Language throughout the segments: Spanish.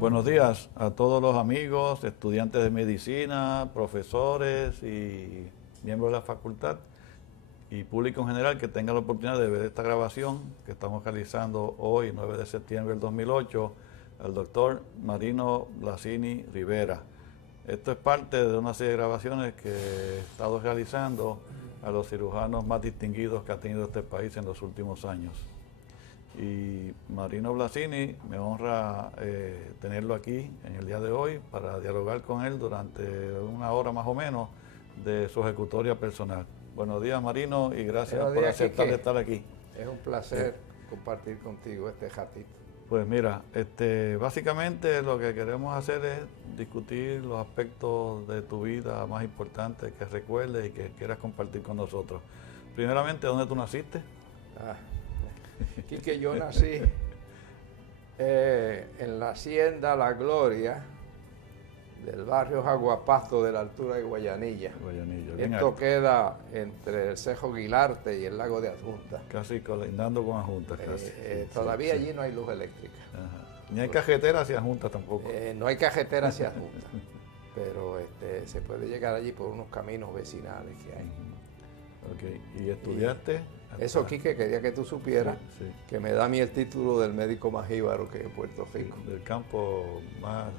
Buenos días a todos los amigos, estudiantes de medicina, profesores y miembros de la facultad y público en general que tenga la oportunidad de ver esta grabación que estamos realizando hoy, 9 de septiembre del 2008, al doctor Marino Blasini Rivera. Esto es parte de una serie de grabaciones que he estado realizando a los cirujanos más distinguidos que ha tenido este país en los últimos años. Y Marino Blasini, me honra tenerlo aquí en el día de hoy para dialogar con él durante una hora más o menos de su ejecutoria personal. Buenos días, Marino, y gracias por aceptar de estar aquí. Es un placer compartir contigo este ratito. Pues mira, básicamente lo que queremos hacer es discutir los aspectos de tu vida más importantes que recuerdes y que quieras compartir con nosotros. Primeramente, ¿dónde tú naciste? Quique, yo nací en la hacienda La Gloria del barrio Jaguapasto de la altura de Guayanilla. Esto queda entre el Cejo Guilarte y el lago de Adjunta. Casi colindando con Adjunta. Todavía allí no hay luz eléctrica. Ajá. Ni hay carretera hacia Adjunta tampoco. No hay carretera hacia Adjunta, pero se puede llegar allí por unos caminos vecinales que hay. Okay. ¿Y estudiaste? Eso, Quique, quería que tú supieras que me da a mí el título del médico más jíbaro que en Puerto Rico. Del campo más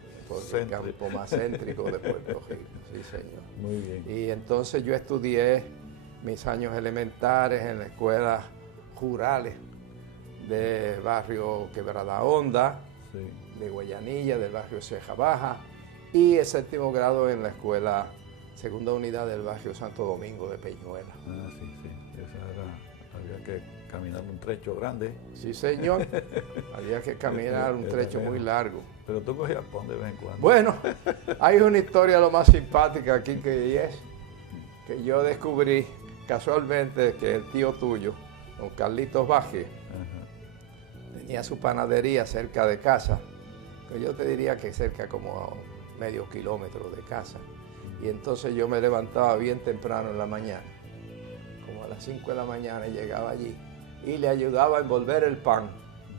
céntrico. El campo más céntrico de Puerto Rico, sí señor. Muy bien. Y entonces yo estudié mis años elementales en la escuela rurales de barrio Quebrada Honda, de Guayanilla, del barrio Ceja Baja, y el séptimo grado en la escuela segunda unidad del barrio Santo Domingo de Peñuela. Sí. Había que caminar un trecho grande. Sí, señor. Había que caminar un trecho muy largo. Pero tú cogías pon de vez en cuando. Bueno, hay una historia lo más simpática aquí que es que yo descubrí casualmente que el tío tuyo, don Carlitos Vázquez, tenía su panadería cerca de casa, que yo te diría que cerca como a medio kilómetro de casa. Y entonces yo me levantaba bien temprano en la mañana, como a las 5 de la mañana, y llegaba allí y le ayudaba a envolver el pan.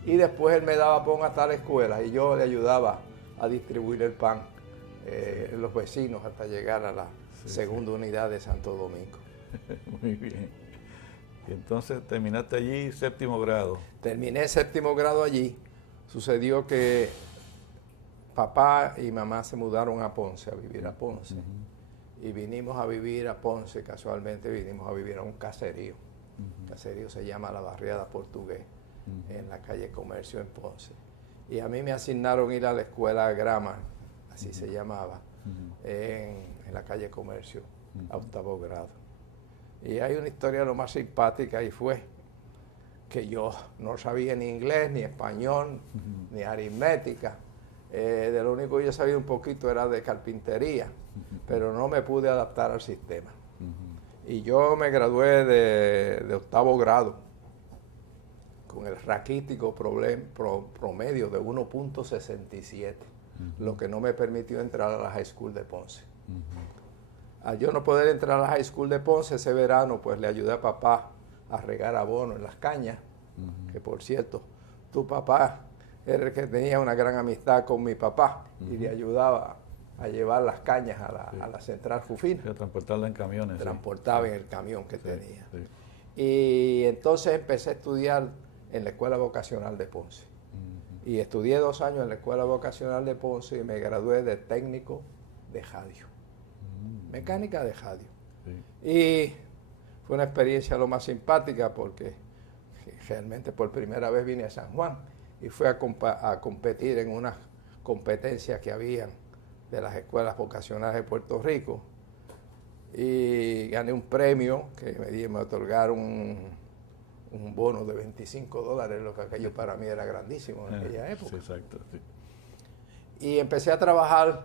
Y después él me daba pan hasta la escuela y yo le ayudaba a distribuir el pan en los vecinos hasta llegar a la segunda unidad de Santo Domingo. Muy bien. Y entonces terminaste allí séptimo grado. Terminé séptimo grado allí. Sucedió que papá y mamá se mudaron a Ponce, a vivir a Ponce. Y vinimos a vivir a Ponce, casualmente vinimos a vivir a un caserío. El caserío se llama La Barriada Portugués, en la calle Comercio en Ponce. Y a mí me asignaron ir a la escuela Grama, así se llamaba, en la calle Comercio, a octavo grado. Y hay una historia lo más simpática y fue que yo no sabía ni inglés, ni español, ni aritmética. De lo único que yo sabía un poquito era de carpintería, pero no me pude adaptar al sistema. Y yo me gradué de octavo grado con el raquítico promedio de 1.67, lo que no me permitió entrar a la High School de Ponce. Al yo no poder entrar a la High School de Ponce ese verano, pues le ayudé a papá a regar abono en las cañas, que por cierto, tu papá era el que tenía una gran amistad con mi papá y le ayudaba a llevar las cañas a la central Jufina. A transportarla en camiones. Transportaba en el camión que tenía. Y entonces empecé a estudiar en la Escuela Vocacional de Ponce. Y estudié 2 años en la Escuela Vocacional de Ponce y me gradué de técnico de radio. Mecánica de radio. Y fue una experiencia lo más simpática porque realmente por primera vez vine a San Juan y fui a competir en unas competencias que habían de las escuelas vocacionales de Puerto Rico y gané un premio que me otorgaron un bono de $25, lo que aquello para mí era grandísimo en aquella época. Exacto. Y empecé a trabajar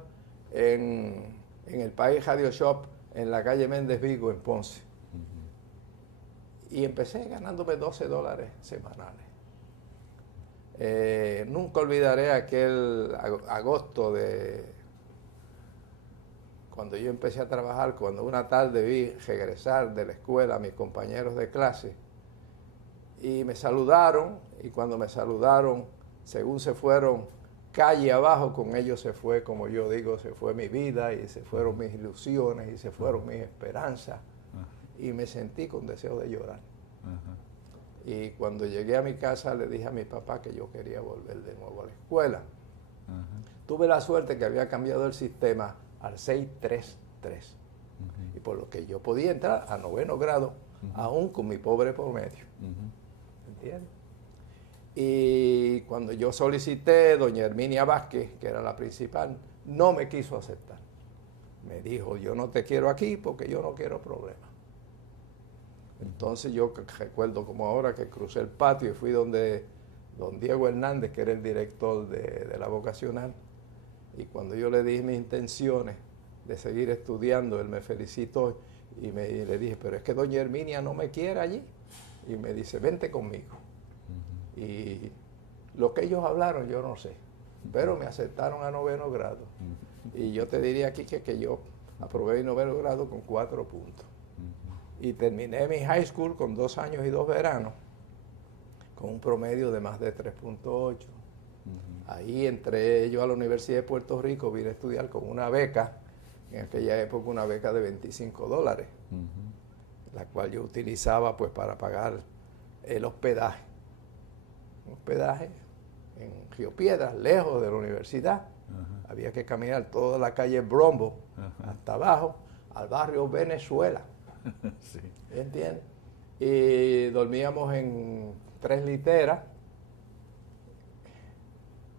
en el País Radio Shop en la calle Méndez Vigo en Ponce. Y empecé ganándome $12 semanales. Nunca olvidaré aquel agosto cuando yo empecé a trabajar, cuando una tarde vi regresar de la escuela a mis compañeros de clase y me saludaron, y cuando me saludaron, según se fueron calle abajo, con ellos se fue, como yo digo, se fue mi vida y se fueron mis ilusiones y se fueron mis esperanzas. Y me sentí con deseo de llorar. Y cuando llegué a mi casa le dije a mi papá que yo quería volver de nuevo a la escuela. Tuve la suerte que había cambiado el sistema al 633. Y por lo que yo podía entrar a 9º grado, aún con mi pobre promedio. ¿Entiendes? Y cuando yo solicité, doña Herminia Vázquez, que era la principal, no me quiso aceptar. Me dijo, yo no te quiero aquí porque yo no quiero problemas. Entonces yo recuerdo como ahora que crucé el patio y fui donde don Diego Hernández, que era el director de la vocacional, y cuando yo le dije mis intenciones de seguir estudiando, él me felicitó y le dije, pero es que doña Herminia no me quiere allí. Y me dice, vente conmigo. Y lo que ellos hablaron yo no sé, pero me aceptaron a 9º grado. Y yo te diría aquí que yo aprobé el 9º grado con 4 puntos. Y terminé mi high school con 2 años y 2 veranos, con un promedio de más de 3.8. Ahí entré yo a la Universidad de Puerto Rico, vine a estudiar con una beca, en aquella época una beca de $25, la cual yo utilizaba pues para pagar el hospedaje. Un hospedaje en Río Piedras, lejos de la universidad. Había que caminar toda la calle Brombo hasta abajo, al barrio Venezuela. Sí. ¿Entiendes? Y dormíamos en 3 literas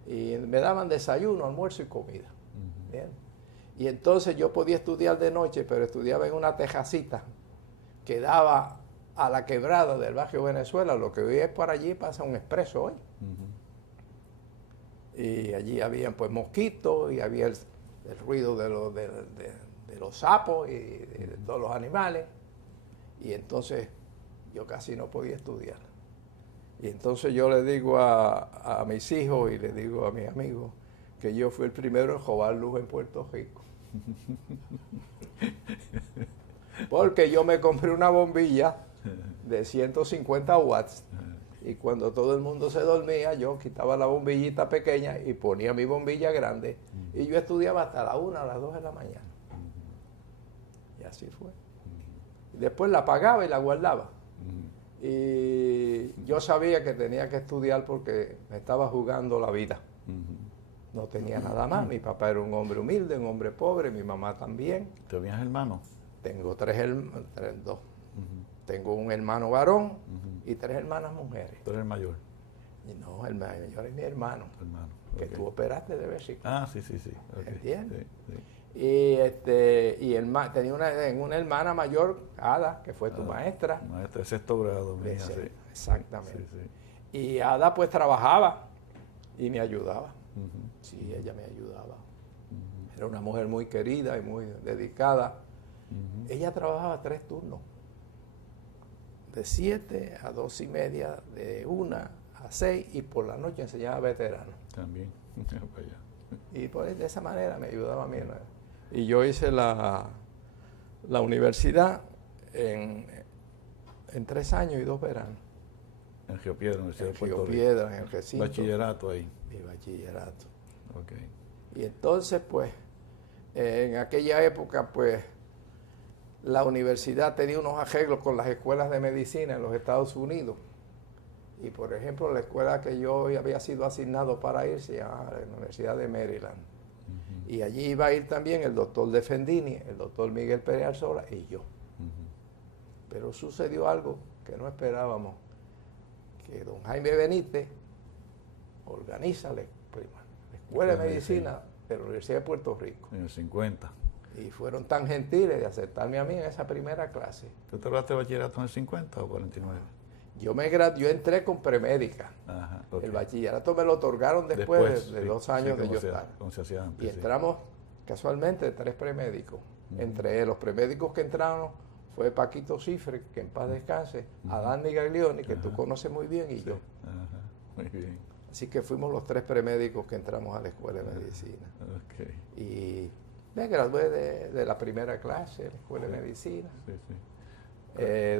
y me daban desayuno, almuerzo y comida. ¿Bien? Y entonces yo podía estudiar de noche, pero estudiaba en una tejacita que daba a la quebrada del barrio Venezuela. Lo que hoy es por allí pasa un expreso hoy. Y allí había pues mosquitos y había el ruido de los sapos y de todos los animales. Y entonces yo casi no podía estudiar. Y entonces yo le digo a mis hijos y le digo a mis amigos que yo fui el primero en robar luz en Puerto Rico. Porque yo me compré una bombilla de 150 watts y cuando todo el mundo se dormía yo quitaba la bombillita pequeña y ponía mi bombilla grande y yo estudiaba hasta la 1 a las 2 de la mañana. Y así fue. Y después la apagaba y la guardaba. Y yo sabía que tenía que estudiar porque me estaba jugando la vida. No tenía nada más. Mi papá era un hombre humilde, un hombre pobre, mi mamá también. ¿Tenías hermanos? Tengo dos. Tengo un hermano varón y 3 hermanas mujeres. ¿Tú eres el mayor? Y no, el mayor es mi hermano. Tu hermano. Que tú operaste de vesícula. Ah, sí. Okay. ¿Entiendes? Sí. Y tenía una hermana mayor, Ada, que fue tu maestra. Maestra de 6º grado, mía, sí. Exactamente. Sí. Y Ada pues trabajaba y me ayudaba. Sí, ella me ayudaba. Era una mujer muy querida y muy dedicada. Ella trabajaba 3 turnos. De 7 a 2:30, de 1 a 6 y por la noche enseñaba veteranos. También. Y pues de esa manera me ayudaba a mí. Y yo hice la universidad en 3 años y 2 veranos. En Río Piedras, Universidad de Puerto Río Piedras, en el recinto. Bachillerato ahí. Mi bachillerato. Ok. Y entonces, pues, en aquella época, pues, la universidad tenía unos arreglos con las escuelas de medicina en los Estados Unidos. Y, por ejemplo, la escuela que yo había sido asignado para ir se llama la Universidad de Maryland. Y allí iba a ir también el doctor Defendini, el doctor Miguel Pérez Arzola y yo. Pero sucedió algo que no esperábamos, que don Jaime Benítez organiza la Escuela de Medicina de la Universidad de Puerto Rico. En el 50. Y fueron tan gentiles de aceptarme a mí en esa primera clase. ¿Tú te hablaste de bachillerato en el 50 o 49? Yo entré con premédica. Ajá, okay. El bachillerato me lo otorgaron después de 2 años de yo estar. Como se hacía antes, y entramos casualmente 3 premédicos. Entre los premédicos que entraron fue Paquito Cifre, que en paz descanse, Adán Nigaglioni, que tú conoces muy bien, y yo. Ajá, muy bien. Así que fuimos los 3 premédicos que entramos a la escuela de medicina. Okay. Y me gradué de la primera clase de la escuela de medicina.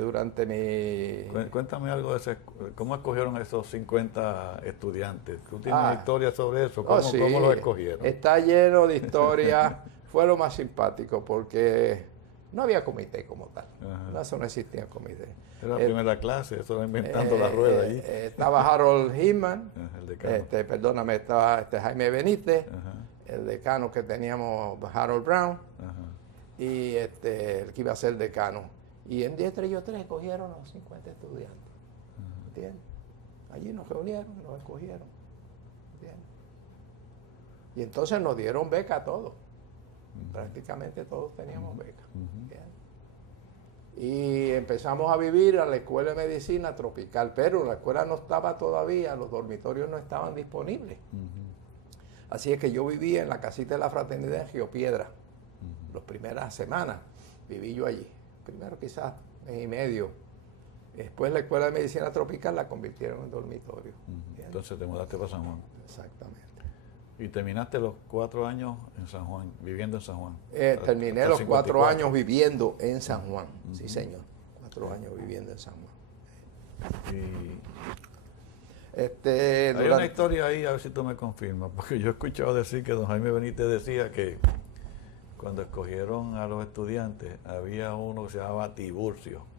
durante mi... Cuéntame algo de ese, ¿cómo escogieron esos 50 estudiantes? ¿Tú tienes historia sobre eso? Sí, ¿Cómo los escogieron? está lleno de historias. Fue lo más simpático porque no había comité como tal. No, eso no existía comité. Era la primera clase, eso era inventando la rueda allí. Estaba Harold Hinman, el decano. perdóname, estaba Jaime Benítez, el decano que teníamos, Harold Brown, y el que iba a ser decano. Y en día entre ellos tres escogieron a los 50 estudiantes. ¿Entiendes? Allí nos reunieron, nos escogieron. ¿Entiendes? Y entonces nos dieron beca a todos. Prácticamente todos teníamos beca. Y empezamos a vivir a la escuela de medicina tropical, pero la escuela no estaba todavía, los dormitorios no estaban disponibles. Así es que yo vivía en la casita de la fraternidad en Río Piedra. Las primeras semanas viví yo allí. Primero quizás mes y medio. Después la escuela de medicina tropical la convirtieron en dormitorio. Entonces te mudaste para San Juan. Exactamente. ¿Y terminaste los 4 años en San Juan, viviendo en San Juan? Terminé los 4 años viviendo en San Juan. Sí, señor. 4 años viviendo en San Juan. Hay una historia ahí, a ver si tú me confirmas, porque yo he escuchado decir que don Jaime Benítez decía que cuando escogieron a los estudiantes había uno que se llamaba Tiburcio.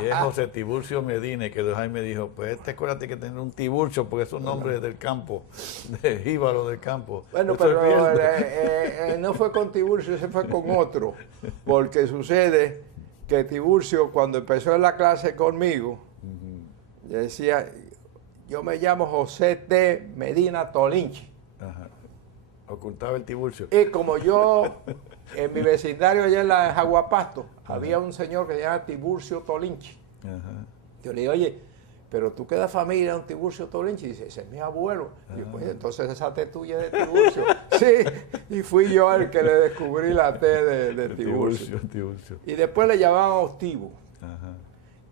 Y es José Tiburcio Medina, que don Jaime dijo, pues esta escuela tiene que tener un Tiburcio porque es un nombre del campo, de jíbaro del campo. Bueno, pero no fue con Tiburcio, se fue con otro, porque sucede que Tiburcio cuando empezó en la clase conmigo, decía, yo me llamo José T. Medina Tolinchi. Ocultaba el Tiburcio. Y como yo, en mi vecindario allá en la Jaguapasto, había un señor que se llama Tiburcio Tolinchi. Yo le dije, oye, pero tú quedas familia de un Tiburcio Tolinchi. Y dice, ese es mi abuelo. Y yo, pues, entonces esa T tuya es de Tiburcio. Sí, y fui yo el que le descubrí la T de Tiburcio. Y después le llamaban Tibu.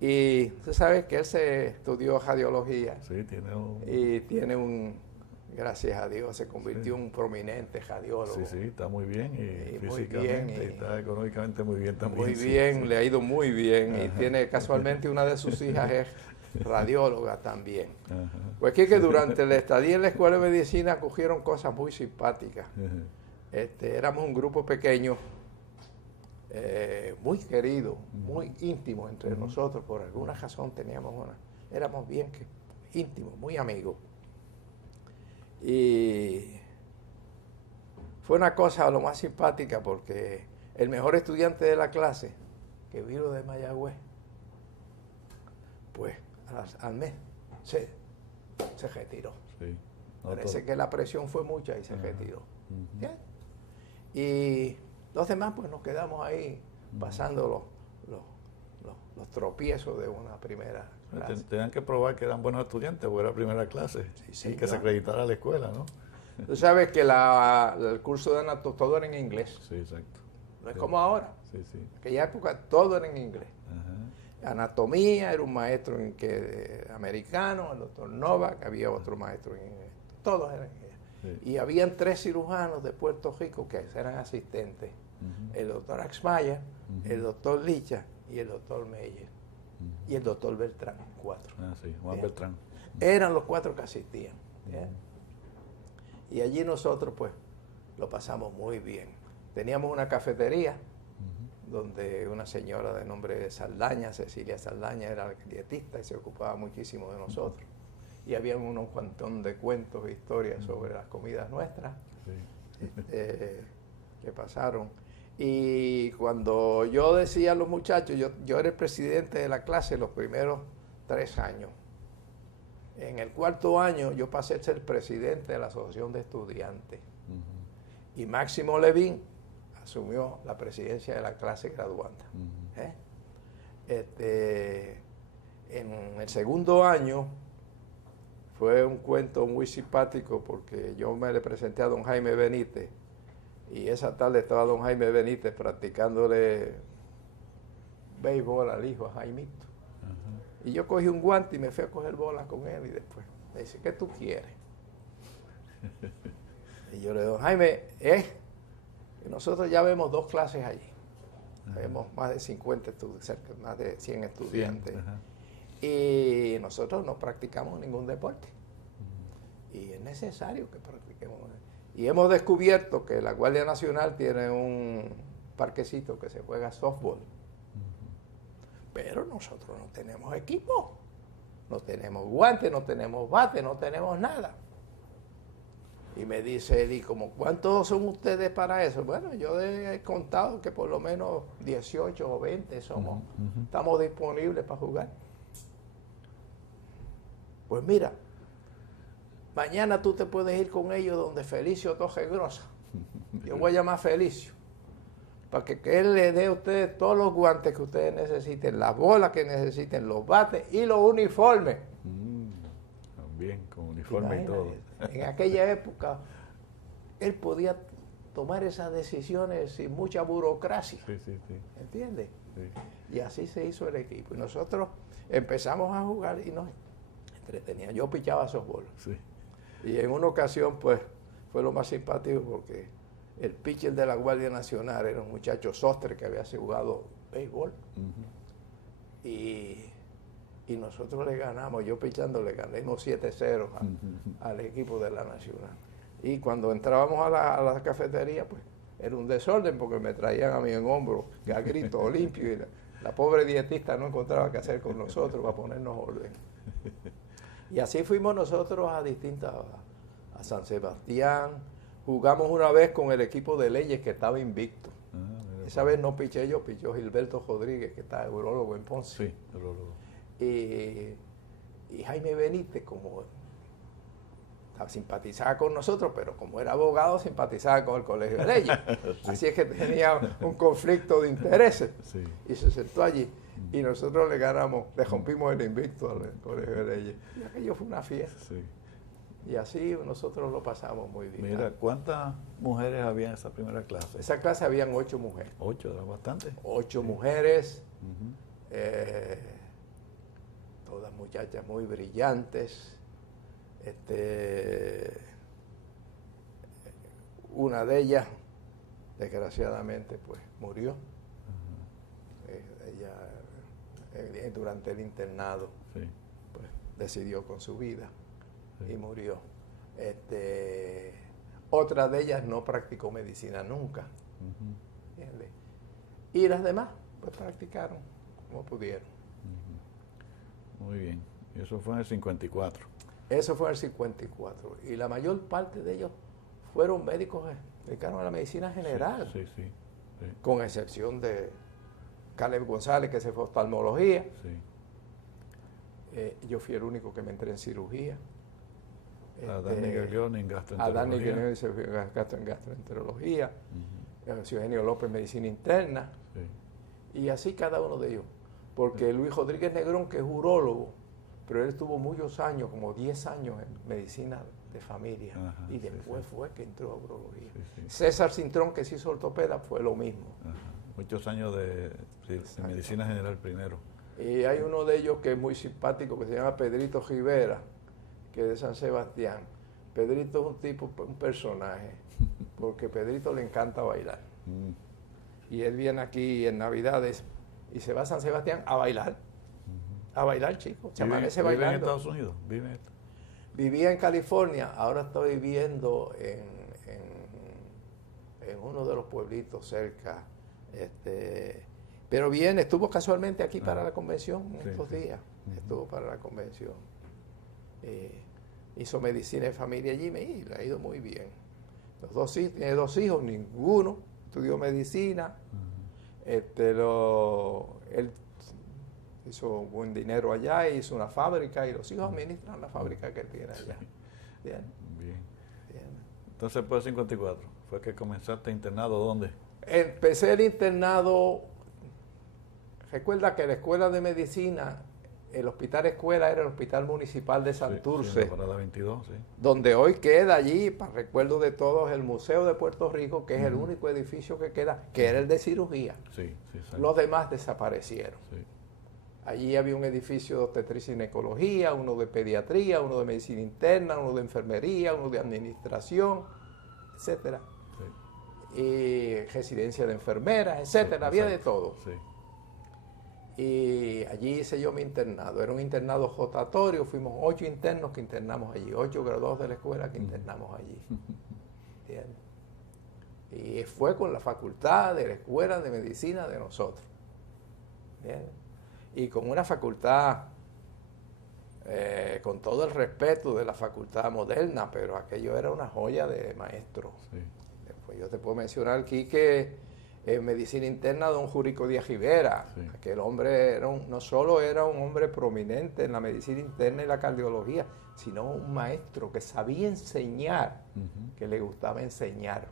Y tú sabes que él se estudió radiología. Sí, tiene un... Gracias a Dios se convirtió en un prominente radiólogo. Sí, está muy bien y físicamente está económicamente muy bien también. Muy bien, le ha ido muy bien y tiene casualmente una de sus hijas es radióloga también. Pues que durante la estadía en la escuela de medicina ocurrieron cosas muy simpáticas. Éramos un grupo pequeño, muy querido, muy íntimo entre nosotros. Por alguna razón éramos bien íntimos, muy amigos. Y fue una cosa lo más simpática porque el mejor estudiante de la clase, que vino de Mayagüez, pues al mes se retiró. Parece que la presión fue mucha y se retiró. Y los demás pues nos quedamos ahí pasando los tropiezos de una primera clase. Tenían que probar que eran buenos estudiantes porque era primera clase y que se acreditara la escuela, ¿no? Tú sabes que el curso de anatomía todo era en inglés. Sí, exacto. No es como ahora. En aquella época todo era en inglés. Anatomía era un maestro americano, el doctor Novak, había otro maestro en inglés. Todos eran en inglés. Y habían 3 cirujanos de Puerto Rico que eran asistentes. El doctor Axmayer, el doctor Licha y el doctor Meyer. Y el doctor Beltrán, 4. Juan Beltrán. Eran los 4 que asistían. Y allí nosotros pues lo pasamos muy bien. Teníamos una cafetería donde una señora de nombre Saldaña, Cecilia Saldaña, era la dietista y se ocupaba muchísimo de nosotros. Y había unos cuantón de cuentos e historias sobre las comidas nuestras que pasaron. Y cuando yo decía a los muchachos, yo era el presidente de la clase los primeros 3 años. En el 4º año yo pasé a ser presidente de la Asociación de Estudiantes. Y Máximo Levín asumió la presidencia de la clase graduanda. En el 2º año fue un cuento muy simpático porque yo me le presenté a don Jaime Benítez. Y esa tarde estaba don Jaime Benítez practicándole béisbol al hijo, a Jaimito. Y yo cogí un guante y me fui a coger bolas con él y después me dice, ¿qué tú quieres? Y yo le digo, Jaime, nosotros ya vemos 2 clases allí. Habíamos más de 50 cerca, más de 100 estudiantes. 100, ajá. Y nosotros no practicamos ningún deporte. Y es necesario que practiquemos. Y hemos descubierto que la Guardia Nacional tiene un parquecito que se juega softball. Pero nosotros no tenemos equipo. No tenemos guantes, no tenemos bate, no tenemos nada. Y me dice él, ¿y como cuántos son ustedes para eso? Bueno, yo he contado que por lo menos 18 o 20 somos. Estamos disponibles para jugar. Pues mira, mañana tú te puedes ir con ellos donde Felicio Torregrosa. Yo voy a llamar a Felicio para que él le dé a ustedes todos los guantes que ustedes necesiten, las bolas que necesiten, los bates y los uniformes. También, con uniforme y todo. En aquella época, él podía tomar esas decisiones sin mucha burocracia. Sí, sí, sí. ¿Entiendes? Sí. Y así se hizo el equipo. Y nosotros empezamos a jugar y nos entretenían. Yo pichaba softball. Sí. Y en una ocasión, pues, fue lo más simpático porque el pitcher de la Guardia Nacional era un muchacho Sostre que había jugado béisbol. Y nosotros le ganamos, yo pichando le ganamos 7-0 al equipo de la Nacional. Y cuando entrábamos a la cafetería, pues, era un desorden porque me traían a mí en hombro, a grito limpio, y la pobre dietista no encontraba qué hacer con nosotros para ponernos orden. Y así fuimos nosotros a San Sebastián. Jugamos una vez con el equipo de Leyes que estaba invicto. Esa vez no piché yo, pichó Gilberto Rodríguez, que está urologo en Ponce. Sí, urologo. Y Jaime Benítez, como simpatizaba con nosotros, pero como era abogado, simpatizaba con el Colegio de Leyes. Sí. Así es que tenía un conflicto de intereses. Sí. Y se sentó allí. Y nosotros le ganamos, le rompimos el invicto al Colegio de Leyes. Y aquello fue una fiesta. Sí. Y así nosotros lo pasamos muy bien. Mira, ¿cuántas mujeres había en esa primera clase? En esa clase habían 8 mujeres. 8, era bastante. 8 mujeres, todas muchachas muy brillantes. Una de ellas, desgraciadamente, pues murió. Ella, durante el internado, sí, pues decidió con su vida. Sí. Y murió. Otra de ellas no practicó medicina nunca. ¿Entiendes? Y las demás, pues practicaron como pudieron. Muy bien. Y eso fue en el 54. Eso fue en el 54. Y la mayor parte de ellos fueron médicos dedicados a la medicina general. Sí, sí, sí. Con excepción de Caleb González, que se fue a oftalmología. Sí. Yo fui el único que me entré en cirugía. Adán Nigel en gastroenterología. Adán Nigel se fue en gastroenterología. Eugenio López, medicina interna. Sí. Y así cada uno de ellos. Porque Luis Rodríguez Negrón, que es urólogo, pero él estuvo muchos años, como 10 años en medicina de familia. Ajá, y después fue que entró a urología. Sí, sí. César Cintrón, que se hizo ortopeda, fue lo mismo. Ajá. Muchos años de medicina general primero. Y hay uno de ellos que es muy simpático, que se llama Pedrito Rivera, que es de San Sebastián. Pedrito es un tipo, un personaje, porque a Pedrito le encanta bailar. Y él viene aquí en Navidades y se va a San Sebastián a bailar. A bailar, chicos. Se amanece bailando. ¿Vive en Estados Unidos? Vivía en California, ahora estoy viviendo en uno de los pueblitos cerca. Pero viene, estuvo casualmente aquí para la convención estos días. Estuvo para la convención. Hizo medicina de familia allí y le ha ido muy bien. Tiene 2 hijos, ninguno estudió medicina. Él hizo buen dinero allá, hizo una fábrica y los hijos administran la fábrica que tiene allá. Bien. Entonces, por el 54, ¿fue que comenzaste internado dónde? Empecé el internado, recuerda que la escuela de medicina, el hospital escuela era el hospital municipal de Santurce. Para la 22, sí. Donde hoy queda allí, para recuerdo de todos, el Museo de Puerto Rico, que es el único edificio que queda, que era el de cirugía. Sí, los demás desaparecieron. Sí. Allí había un edificio de obstetricia y ginecología, uno de pediatría, uno de medicina interna, uno de enfermería, uno de administración, etcétera. y residencia de enfermeras, etcétera, había de todo. Sí. Y allí hice yo mi internado. Era un internado rotatorio, fuimos 8 internos que internamos allí, 8 graduados de la escuela que internamos allí. ¿Entiendes? Y fue con la facultad de la Escuela de Medicina de nosotros. ¿Entiendes? Y con una facultad, con todo el respeto de la facultad moderna, pero aquello era una joya de maestro. Sí. Después yo te puedo mencionar aquí que en medicina interna don Jurico Díaz Rivera, Sí. aquel hombre era no solo era un hombre prominente en la medicina interna y la cardiología, sino un maestro que sabía enseñar, que le gustaba enseñar.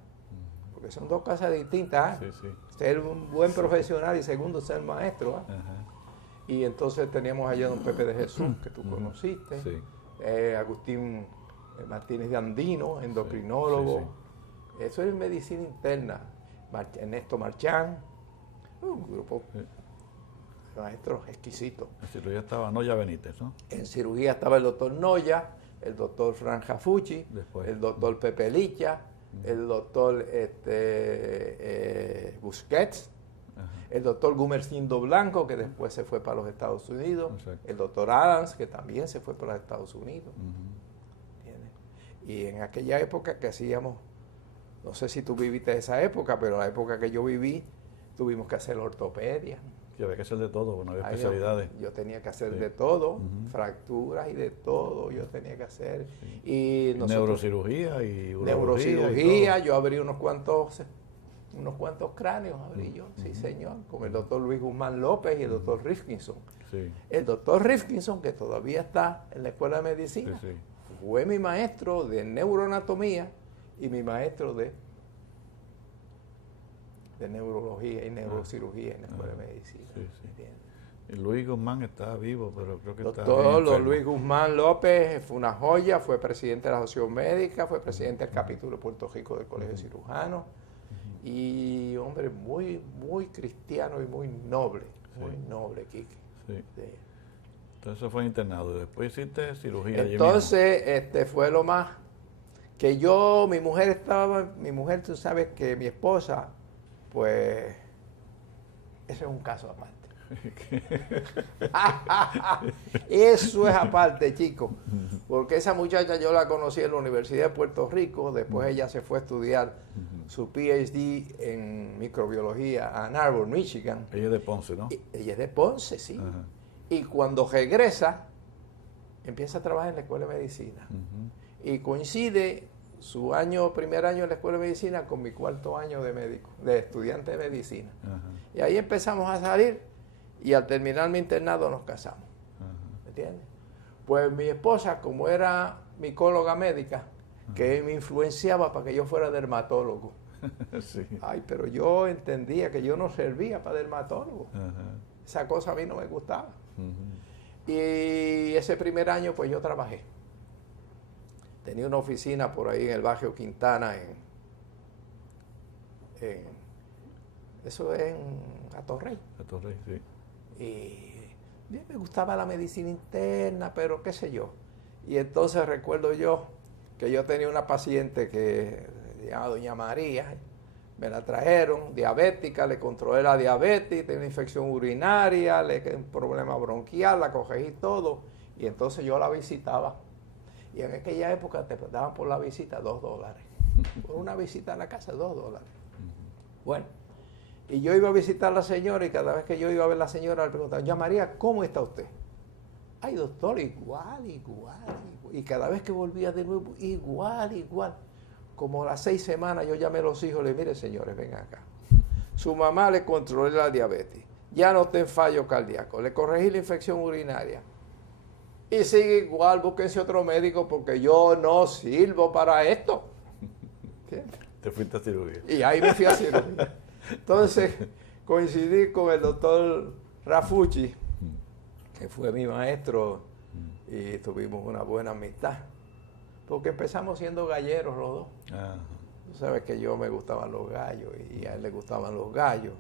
Porque son dos cosas distintas. Sí, sí. Ser un buen profesional y segundo ser maestro. Ajá. Y entonces teníamos allá a don Pepe de Jesús, que tú conociste, Sí. Agustín Martínez de Andino, endocrinólogo. Sí, sí. Eso es medicina interna. Ernesto Marchán, un grupo de maestros exquisitos. En cirugía estaba Noya Benítez, ¿no? En cirugía estaba el doctor Noya, el doctor Fran Jafucci, Después. el doctor Pepe Licha, el doctor Busquets, Ajá. el doctor Gumercindo Blanco, que después se fue para los Estados Unidos, Exacto. el doctor Adams, que también se fue para los Estados Unidos. Ujú. ¿Entiendes? Y en aquella época que hacíamos, no sé si tú viviste esa época, pero la época que yo viví, tuvimos que hacer ortopedia. Sí, había que hacer de todo, no había Ahí especialidades. yo tenía que hacer Sí. de todo, Ujú. fracturas y de todo, yo tenía que hacer. Sí. Y nosotros, Neurocirugía y urología. neurocirugía, y yo abrí unos cuantos cráneos, abrí yo, sí señor, con el doctor Luis Guzmán López y el doctor Rifkinson. todo. Sí, El doctor Rifkinson, que todavía está en la Escuela de sí, Medicina, sí. fue mi maestro de neuroanatomía y mi maestro de neurología y neurocirugía en la Escuela de Medicina. Sí, sí. ¿Entiendes? Y Luis Guzmán está vivo, pero creo que está Doctor bien enfermo. Luis Guzmán López fue una joya, fue presidente de la Asociación Médica, fue presidente del capítulo de Puerto Rico del Colegio de Cirujanos y hombre muy, muy cristiano y muy noble, Quique. Sí. Sí. Entonces eso fue internado. Después hiciste cirugía allí Entonces, fue lo más que mi mujer, tú sabes que mi esposa, pues, ese es un caso aparte. Eso es aparte, chicos, porque esa muchacha yo la conocí en la Universidad de Puerto Rico, después ella se fue a estudiar su PhD en microbiología a Ann Arbor, Michigan. Ella es de Ponce, ¿no? Ella es de Ponce, sí. Ajá. Y cuando regresa, empieza a trabajar en la Escuela de Medicina. Ujú. Y coincide su primer año en la Escuela de Medicina con mi cuarto año de estudiante de medicina. Ajá. Y ahí empezamos a salir y al terminar mi internado nos casamos. Ajá. ¿Me entiendes? Pues mi esposa, como era micóloga médica, que me influenciaba para que yo fuera dermatólogo. Sí. Ay, pero yo entendía que yo no servía para dermatólogo. Ajá. Esa cosa a mí no me gustaba. Ujú. Y ese primer año pues yo trabajé. Tenía una oficina por ahí en el barrio Quintana, eso es en Atorrey. A Torrey, sí. Y bien, me gustaba la medicina interna, pero qué sé yo. Y entonces recuerdo yo que yo tenía una paciente que se llamaba Doña María, me la trajeron, diabética, le controlé la diabetes, tenía una infección urinaria, le quedó un problema bronquial, la corregí todo, y entonces yo la visitaba. Y en aquella época te daban por la visita $2. Por una visita a la casa, $2. Bueno, y yo iba a visitar a la señora y cada vez que yo iba a ver a la señora le preguntaba, Doña María, ¿cómo está usted? Ay, doctor, igual. Y cada vez que volvía de nuevo, igual. Como a las 6 semanas yo llamé a los hijos y le dije, mire señores, vengan acá. Su mamá le controlé la diabetes, ya no está en fallo cardíaco, le corregí la infección urinaria. Y sigue igual, búsquense otro médico porque yo no sirvo para esto. ¿Entiendes? Te fuiste a cirugía. Y ahí me fui a cirugía. Entonces coincidí con el doctor Rafucci, que fue mi maestro, y tuvimos una buena amistad. Porque empezamos siendo galleros los dos. Ajá. Tú sabes que yo me gustaban los gallos y a él le gustaban los gallos.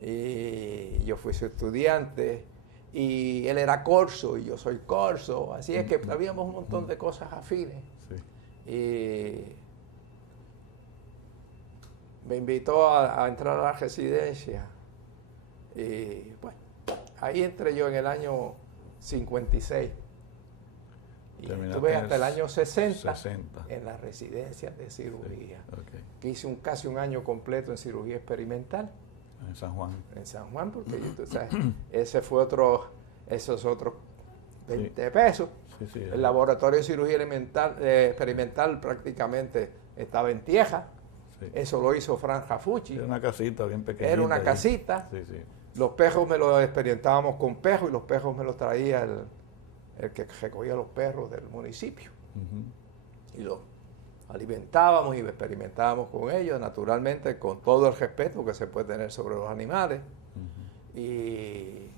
Y yo fui su estudiante y él era corso y yo soy corso. Así es que habíamos un montón de cosas afines. Sí. me invitó a entrar a la residencia. Y bueno, ahí entré yo en el año 56. Y estuve hasta el año 60 en la residencia de cirugía. Sí, okay. Que hice casi un año completo en cirugía experimental. En San Juan. En San Juan, porque tú sabes, esos otros 20 pesos. Sí, sí, el laboratorio de cirugía experimental prácticamente estaba en Tieja. Sí. Eso lo hizo Fran Rafucci. Era una casita bien pequeña. Era una casita. Sí, sí. Los pejos me los experimentábamos con pejos y los pejos me los traía el que recogía los perros del municipio. Y los alimentábamos y experimentábamos con ellos, naturalmente con todo el respeto que se puede tener sobre los animales. Y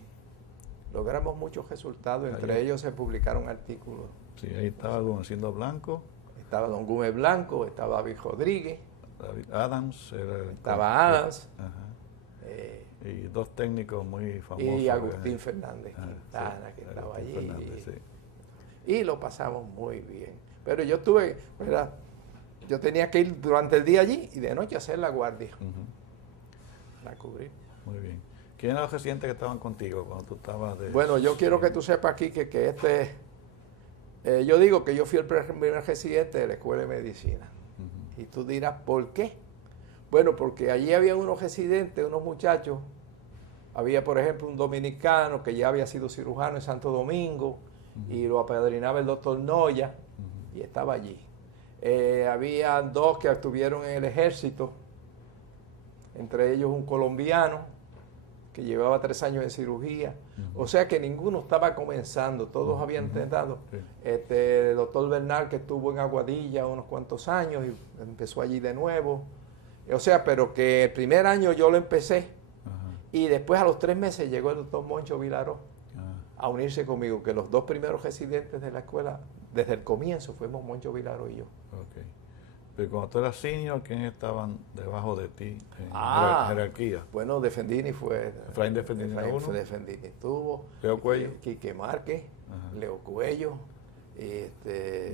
logramos muchos resultados, entre ellos se publicaron artículos. Sí, ahí estaba Don Haciendo Blanco. Estaba Don Gómez Blanco, estaba David Rodríguez. David Adams. Estaba Adams. Y dos técnicos muy famosos. Y Agustín Fernández Quintana, que estaba allí. Y lo pasamos muy bien. Pero yo yo tenía que ir durante el día allí y de noche hacer la guardia. Para cubrir. Muy bien. ¿Quiénes eran los residentes que estaban contigo cuando tú estabas de...? Bueno, yo quiero que tú sepas aquí que yo digo que yo fui el primer residente de la Escuela de Medicina. Y tú dirás, ¿por qué? Bueno, porque allí había unos residentes, unos muchachos. Había, por ejemplo, un dominicano que ya había sido cirujano en Santo Domingo y lo apadrinaba el doctor Noya y estaba allí. Había dos que estuvieron en el ejército, entre ellos un colombiano que llevaba 3 años en cirugía. O sea que ninguno estaba comenzando, todos habían intentado. El doctor Bernal, que estuvo en Aguadilla unos cuantos años y empezó allí de nuevo. O sea, pero que el primer año yo lo empecé y después a los 3 meses llegó el doctor Moncho Vilaró a unirse conmigo, que los 2 primeros residentes de la escuela, desde el comienzo, fuimos Moncho Vilaró y yo. Okay. Pero cuando tú eras senior, ¿quiénes estaban debajo de ti en jerarquía? Bueno, Defendini fue... Efraín Defendini estuvo. Leo Cuello. Quique Márquez, Leo Cuello.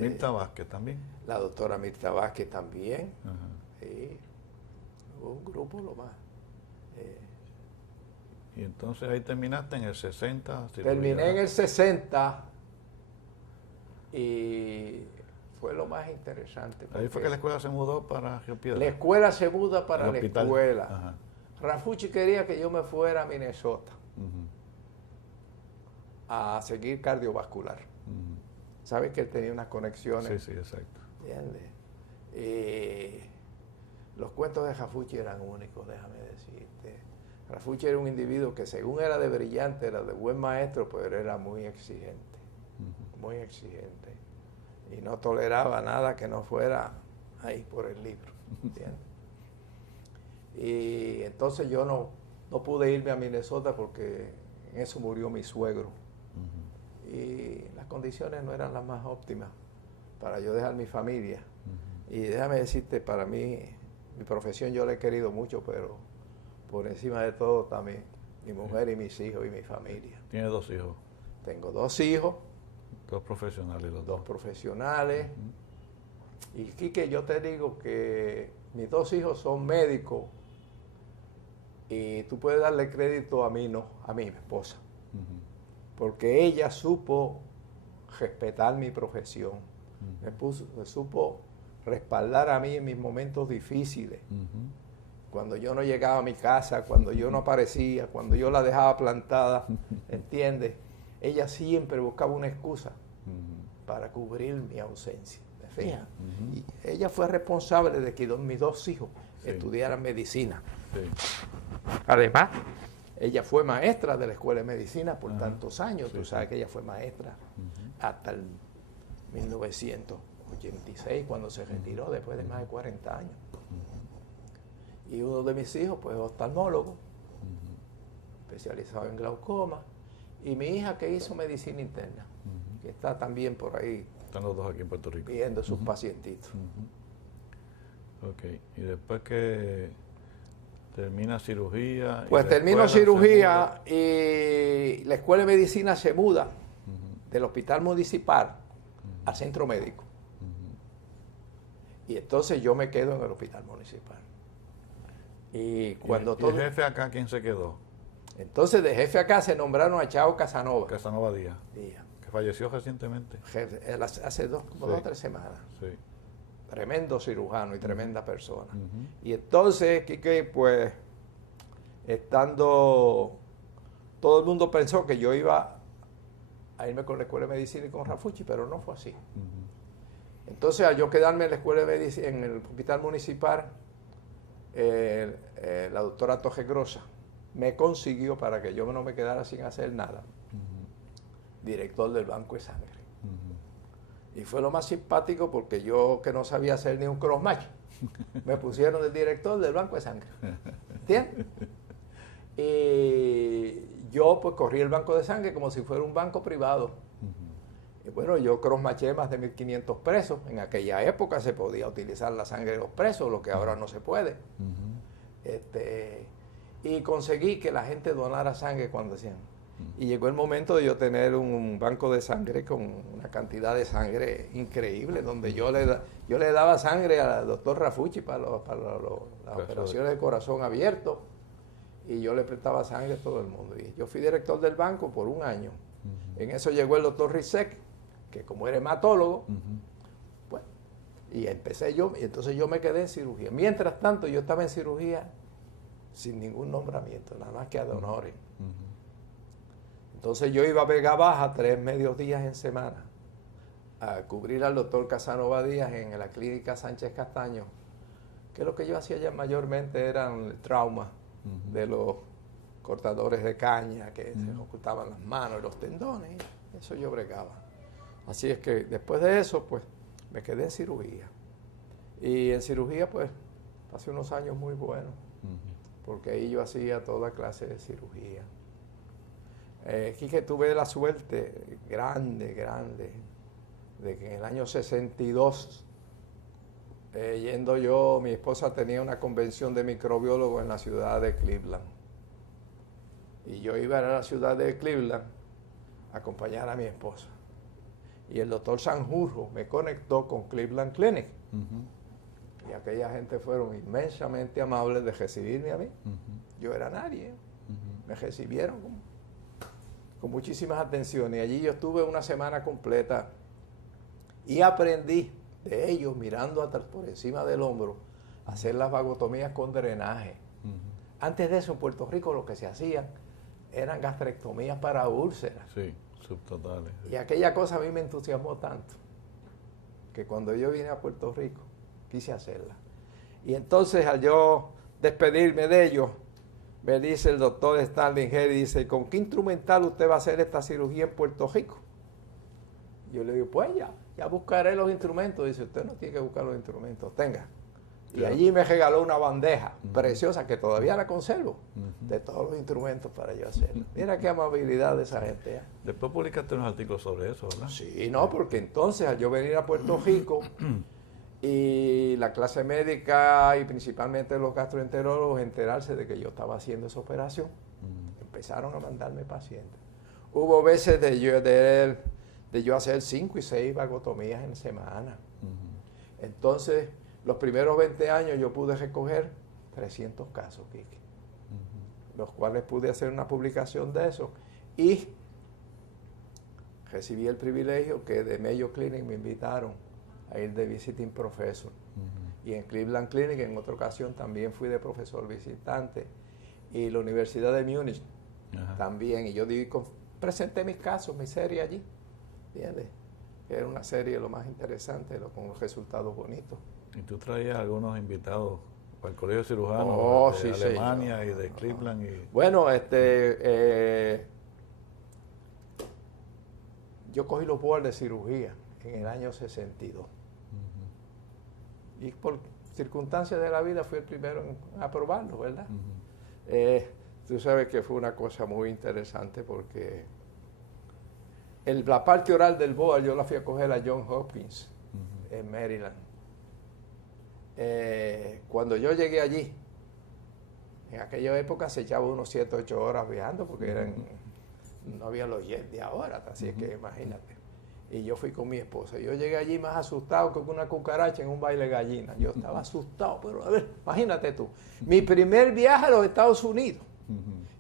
Mirta Vázquez también. La doctora Mirta Vázquez también. Sí. Hubo un grupo lo más. Y entonces ahí terminaste en el 60. Terminé en el 60 y fue lo más interesante. Ahí fue que la escuela se mudó para Río Piedras. La escuela se muda para la escuela. Rafucci quería que yo me fuera a Minnesota a seguir cardiovascular. Sabes que él tenía unas conexiones. Sí, exacto. ¿Entiendes? Los cuentos de Rafucci eran únicos, déjame decirte. Rafucci era un individuo que según era de brillante, era de buen maestro, pero era muy exigente. Muy exigente. Y no toleraba nada que no fuera ahí por el libro. ¿Entiendes? Y entonces yo no pude irme a Minnesota porque en eso murió mi suegro. Y las condiciones no eran las más óptimas para yo dejar mi familia. Y déjame decirte, para mí, mi profesión yo la he querido mucho, pero por encima de todo también mi mujer y mis hijos y mi familia. ¿Tienes 2 hijos? Tengo 2 hijos. 2 profesionales. Los 2 profesionales. Y Quique, yo te digo que mis 2 hijos son médicos y tú puedes darle crédito a mí, no, a mí, mi esposa. Porque ella supo respetar mi profesión. Me supo respaldar a mí en mis momentos difíciles. Cuando yo no llegaba a mi casa, cuando yo no aparecía, cuando yo la dejaba plantada, ¿entiendes? Ella siempre buscaba una excusa para cubrir mi ausencia. ¿Te fijas? Y ella fue responsable de que mis 2 hijos estudiaran medicina. Además, ella fue maestra de la Escuela de Medicina por tantos años. Tú sabes que ella fue maestra hasta el 1986, cuando se retiró después de más de 40 años. Y uno de mis hijos, pues, oftalmólogo, especializado en glaucoma. Y mi hija que hizo medicina interna, que está también por ahí. Están los 2 aquí en Puerto Rico. Viendo sus pacientitos. Ok, y después que termina cirugía. Pues termino cirugía y la Escuela de Medicina se muda del hospital municipal al centro médico. Y entonces yo me quedo en el hospital municipal. Y cuando ¿Y el jefe acá quién se quedó? Entonces de jefe acá se nombraron a Chao Casanova. Casanova Díaz. Que falleció recientemente. Jefe, hace como 2 o 3 semanas. Sí. Tremendo cirujano y tremenda persona. Y entonces, Quique, pues, estando, todo el mundo pensó que yo iba a irme con la Escuela de Medicina y con Rafucci, pero no fue así. Entonces, al yo quedarme en la Escuela de Medicina, en el Hospital Municipal, la doctora Toje Grossa me consiguió para que yo no me quedara sin hacer nada. Director del Banco de Sangre. Y fue lo más simpático porque yo, que no sabía hacer ni un cross-match, me pusieron de director del Banco de Sangre. ¿Entiendes? Y yo pues corrí el Banco de Sangre como si fuera un banco privado. Y bueno, yo cross-matché más de 1.500 presos. En aquella época se podía utilizar la sangre de los presos, lo que ahora no se puede. Y conseguí que la gente donara sangre cuando decían. Y llegó el momento de yo tener un banco de sangre con una cantidad de sangre increíble, donde yo le daba sangre al doctor Rafucci para las operaciones de corazón abierto, y yo le prestaba sangre a todo el mundo. Y yo fui director del banco por un año. En eso llegó el doctor Rizek, que como era hematólogo, bueno, y empecé yo, y entonces yo me quedé en cirugía. Mientras tanto, yo estaba en cirugía sin ningún nombramiento, nada más que ad honorem. Entonces yo iba a Vega Baja 3 mediodías en semana a cubrir al doctor Casanova Díaz en la clínica Sánchez Castaño, que lo que yo hacía ya mayormente eran el trauma de los cortadores de caña, que se ocultaban las manos y los tendones, y eso yo bregaba. Así es que después de eso, pues, me quedé en cirugía. Y en cirugía, pues, pasé unos años muy buenos, porque ahí yo hacía toda clase de cirugía. Quique, tuve la suerte grande, de que en el año 62, yendo yo, mi esposa tenía una convención de microbiólogos en la ciudad de Cleveland. Y yo iba a la ciudad de Cleveland a acompañar a mi esposa. Y el doctor Sanjurjo me conectó con Cleveland Clinic. Y aquella gente fueron inmensamente amables de recibirme a mí. Yo era nadie. Me recibieron con muchísimas atenciones. Y allí yo estuve una semana completa y aprendí de ellos, mirando por encima del hombro, a hacer las vagotomías con drenaje. Antes de eso, en Puerto Rico, lo que se hacían eran gastrectomías para úlceras. Sí, subtotales. Y aquella cosa a mí me entusiasmó tanto, que cuando yo vine a Puerto Rico, quise hacerla. Y entonces, al yo despedirme de ellos, me dice el doctor Stanley Harry, dice, ¿con qué instrumental usted va a hacer esta cirugía en Puerto Rico? Yo le digo, pues ya buscaré los instrumentos. Dice, usted no tiene que buscar los instrumentos, tenga. Y allí me regaló una bandeja preciosa, que todavía la conservo, de todos los instrumentos para yo hacerlo. Mira qué amabilidad de esa gente. Después publicaste unos artículos sobre eso, ¿verdad? Sí, no, porque entonces al yo venir a Puerto Rico, y la clase médica y principalmente los gastroenterólogos enterarse de que yo estaba haciendo esa operación, empezaron a mandarme pacientes. Hubo veces de yo hacer 5 y 6 vagotomías en semana. Entonces, los primeros 20 años yo pude recoger 300 casos, Quique, los cuales pude hacer una publicación de eso, y recibí el privilegio que de Mayo Clinic me invitaron a ir de visiting professor. Y en Cleveland Clinic en otra ocasión también fui de profesor visitante, y la Universidad de Múnich también, y yo presenté mis casos, mi serie allí, ¿entiendes? Era una serie lo más interesante, con los resultados bonitos. Y tú traías algunos invitados para el Colegio Cirujano de Alemania y de Cleveland. Bueno, yo cogí los boards de cirugía en el año 62. Y por circunstancias de la vida fui el primero en aprobarlo, ¿verdad? Tú sabes que fue una cosa muy interesante porque la parte oral del board yo la fui a coger a Johns Hopkins, en Maryland. Cuando yo llegué allí, en aquella época se echaba unos 7 o 8 horas viajando porque no había los jets de ahora, así es que imagínate. Y yo fui con mi esposa. Yo llegué allí más asustado que una cucaracha en un baile de gallina. Yo estaba asustado, pero a ver, imagínate tú. Mi primer viaje a los Estados Unidos.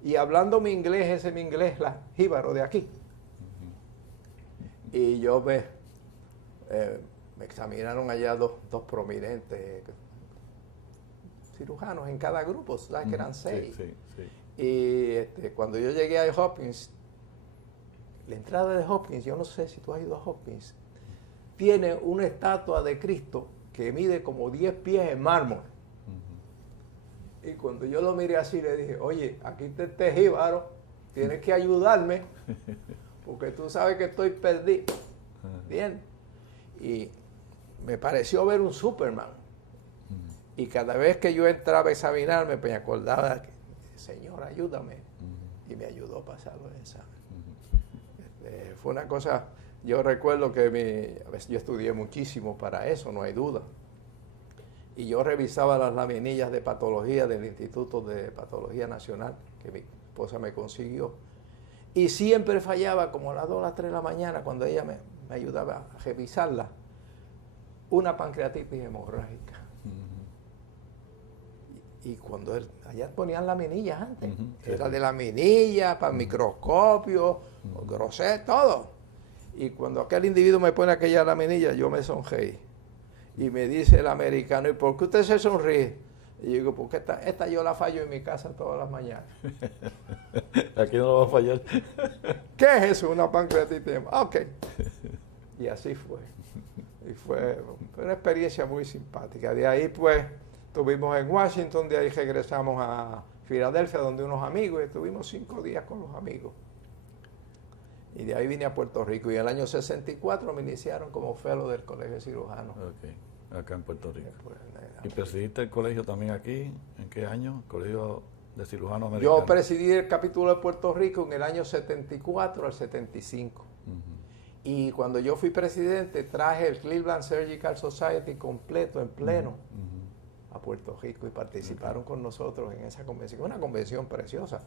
Y hablando mi inglés, mi inglés, jíbaro de aquí. Y yo me examinaron allá dos prominentes cirujanos en cada grupo, ¿sabes? Que eran 6. Sí, sí, sí. Y cuando yo llegué a Hopkins, la entrada de Hopkins, yo no sé si tú has ido a Hopkins, tiene una estatua de Cristo que mide como 10 pies en mármol. Y cuando yo lo miré así, le dije, oye, aquí está este jíbaro, tienes que ayudarme, porque tú sabes que estoy perdido. Bien. Y me pareció ver un Superman. Y cada vez que yo entraba a examinarme, pues me acordaba, Señor, ayúdame. Y me ayudó a pasar los exámenes. Fue una cosa, yo recuerdo que yo estudié muchísimo para eso, no hay duda. Y yo revisaba las laminillas de patología del Instituto de Patología Nacional, que mi esposa me consiguió. Y siempre fallaba, como a las 2 o las 3 de la mañana, cuando ella me ayudaba a revisarla, una pancreatitis hemorrágica. Y cuando allá ponían laminillas antes, era de laminilla, para microscopio, grosé, todo. Y cuando aquel individuo me pone aquella laminilla, yo me sonreí. Y me dice el americano, ¿y por qué usted se sonríe? Y yo digo, porque esta yo la fallo en mi casa todas las mañanas. Aquí no lo va a fallar. ¿Qué es eso? Una pancreatitis. Ok. Y así fue. Y fue una experiencia muy simpática. De ahí, pues, estuvimos en Washington, de ahí regresamos a Filadelfia, donde unos amigos, y estuvimos 5 días con los amigos. Y de ahí vine a Puerto Rico. Y en el año 64 me iniciaron como fellow del Colegio de Cirujanos. Okay. Acá en Puerto Rico. ¿Y presidiste el colegio también aquí? ¿En qué año? ¿Colegio de Cirujanos Americanos? Yo presidí el capítulo de Puerto Rico en el año 74 al 75. Y cuando yo fui presidente, traje el Cleveland Surgical Society completo, en pleno, a Puerto Rico, y participaron con nosotros en esa convención. Una convención preciosa,